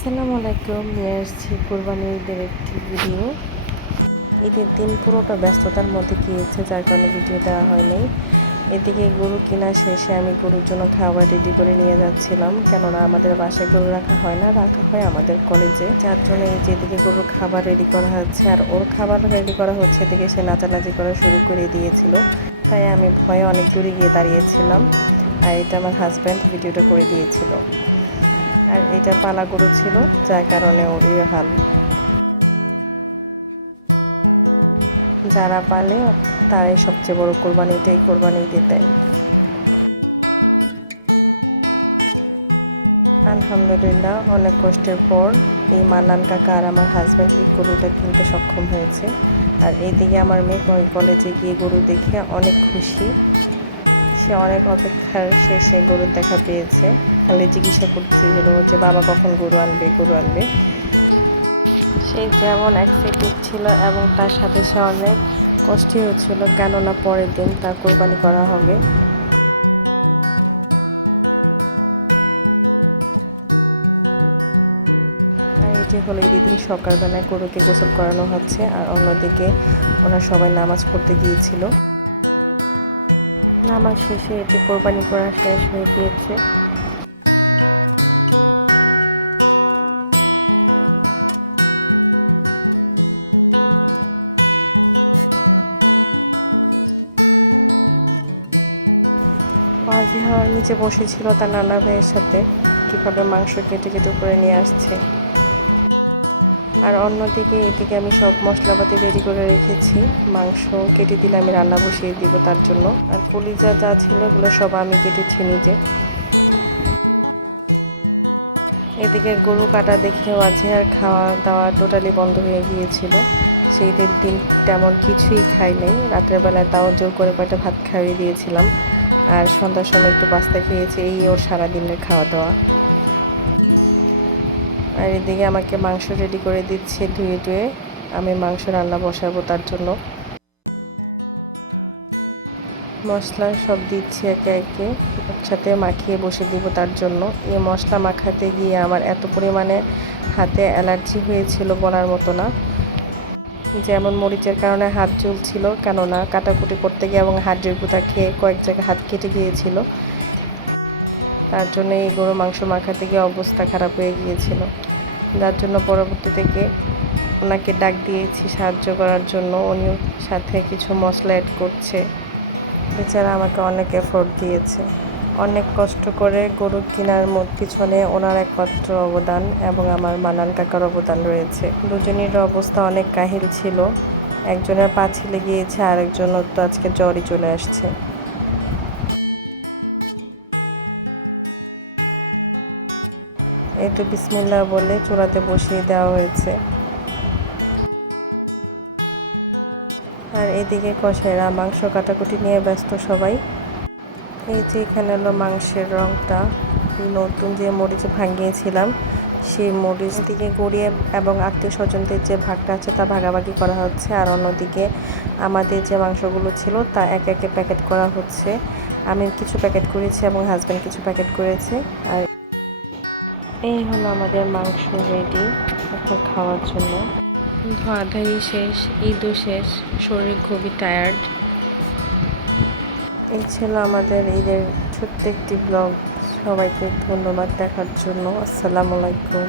আসসালামু আলাইকুম, নিয়ে আসছি কোরবানির ঈদের একটি ভিডিও। ঈদের দিন পুরোটা ব্যস্ততার মধ্যে গিয়েছে, যার কারণে ভিডিও দেওয়া হয়নি। এদিকে গরু কেনা শেষে আমি গরুর জন্য খাবার রেডি করে নিয়ে যাচ্ছিলাম, কেননা আমাদের বাসায় গরু রাখা হয় না, রাখা হয় আমাদের কলেজে। যার জন্য এই যে এদিকে গরুর খাবার রেডি করা হচ্ছে, আর ওর খাবার রেডি করা হচ্ছে, এদিকে সে নাচানাচি করা শুরু করে দিয়েছিল। তাই আমি ভয়ে অনেক দূরে গিয়ে দাঁড়িয়েছিলাম, আর এটা আমার হাজব্যান্ড ভিডিওটা করে দিয়েছিল। আর এটা পালা গরু ছিল, যার কারণে ওরই হাল। যারা পালে তারাই সবচেয়ে বড় কোরবানিটাই কোরবানি দিয়ে দেয়। আলহামদুলিল্লাহ, অনেক কষ্টের পর এই মান্নান কাকা আর আমার হাজব্যান্ড এই গরুটা কিনতে সক্ষম হয়েছে। আর এইদিকে আমার মেয়ে কলেজে গিয়ে গরু দেখে অনেক খুশি। সে অনেক অপেক্ষার শেষে গরুর দেখা পেয়েছে। খালি জিজ্ঞাসা করছিল যে বাবা কখন গরু আনবে, গরু আনবে। সে যেমন এক্সাইটেড ছিল এবং তার সাথে সে অনেক কষ্টই হচ্ছিল, কেননা পরের দিন তার কোরবানি করা হবে। আর এটি হলো ঈদের দিন সকালবেলায় গরুকে গোসল করানো হচ্ছে, আর অন্যদিকে ওরা সবাই নামাজ পড়তে গিয়েছিল। নামাজ শেষে এটি কোরবানি করা শেষ হয়ে গিয়েছে। আজিহার নিচে বসেছিল তার নানা ভাইয়ের সাথে, কীভাবে মাংস কেটে কেটে করে নিয়ে আসছে। আর অন্যদিকে এদিকে আমি সব মশলাপাতি রেডি করে রেখেছি। মাংস কেটে দিলে আমি রান্না বসিয়ে দিব তার জন্য। আর কলিজা যা ছিল এগুলো সব আমি কেটেছি নিজে। এদিকে গরু কাটা দেখে আজিহার খাওয়া দাওয়া টোটালি বন্ধ হয়ে গিয়েছিল। সেই দিন তেমন কিছুই খাই নাই। রাতের বেলায় তাও জোর করে কয়টা ভাত খাইয়ে দিয়েছিলাম, আর সন্ধ্যার সময় একটু পাস্তা খেয়েছি। এই ওর সারাদিনের খাওয়া দাওয়া। আর এদিকে আমাকে মাংস রেডি করে দিচ্ছে ধুয়ে ধুয়ে। আমি মাংস রান্না বসাবো তার জন্য। মশলা সব দিচ্ছি একে একে, একসাথে মাখিয়ে বসে দিব তার জন্য। এই মশলা মাখাতে গিয়ে আমার এত পরিমাণে হাতে অ্যালার্জি হয়েছিল বলার মতো না। যেমন মরিচের কারণে হাত জ্বলছিল, কেননা কাটাকুটি করতে গিয়ে এবং হাড্ডির গুঁতা খেয়ে কয়েক জায়গায় হাত কেটে গিয়েছিল। তার জন্য এই গরু মাংস মাখাতে গিয়ে অবস্থা খারাপ হয়ে গিয়েছিল, যার জন্য পরবর্তী থেকে ওনাকে ডাক দিয়েছি সাহায্য করার জন্য। উনিও সাথে কিছু মশলা অ্যাড করছে। বেচারা আমাকে অনেক এফোর্ট দিয়েছে। অনেক কষ্ট করে গরু কেনার পিছনে ওনার একমাত্র অবদান এবং আমার মান্নান কাকার অবদান রয়েছে। দুজনের অবস্থা অনেক কাহিল ছিল। একজনের পা ছিলে গিয়েছে, আর একজনের তো আজকে জ্বরই চলে আসছে। এই তো বিসমিল্লাহ বলে চুলাতে বসিয়ে দেওয়া হয়েছে। আর এদিকে কষাইরা মাংস কাটাকুটি নিয়ে ব্যস্ত সবাই। এই যে এখানে হলো মাংসের রংটা, নতুন যে মরিচ ভাঙিয়েছিলাম সেই মরিচ দিকে গড়িয়ে এবং আত্মীয় স্বজনদের যে ভাগটা আছে তা ভাগাভাগি করা হচ্ছে। আর অন্যদিকে আমাদের যে মাংসগুলো ছিল তা একে একে প্যাকেট করা হচ্ছে। আমি কিছু প্যাকেট করেছি এবং হাজব্যান্ড কিছু প্যাকেট করেছে। আর এই হলো আমাদের মাংস রেডি এখন খাওয়ার জন্য। ধোয়াধাই শেষ, ঈদও শেষ, শরীর খুবই টায়ার্ড। এই ছিল আমাদের ঈদের ছোট্ট একটি ব্লগ। সবাইকে ধন্যবাদ দেখার জন্য। আসসালামু আলাইকুম।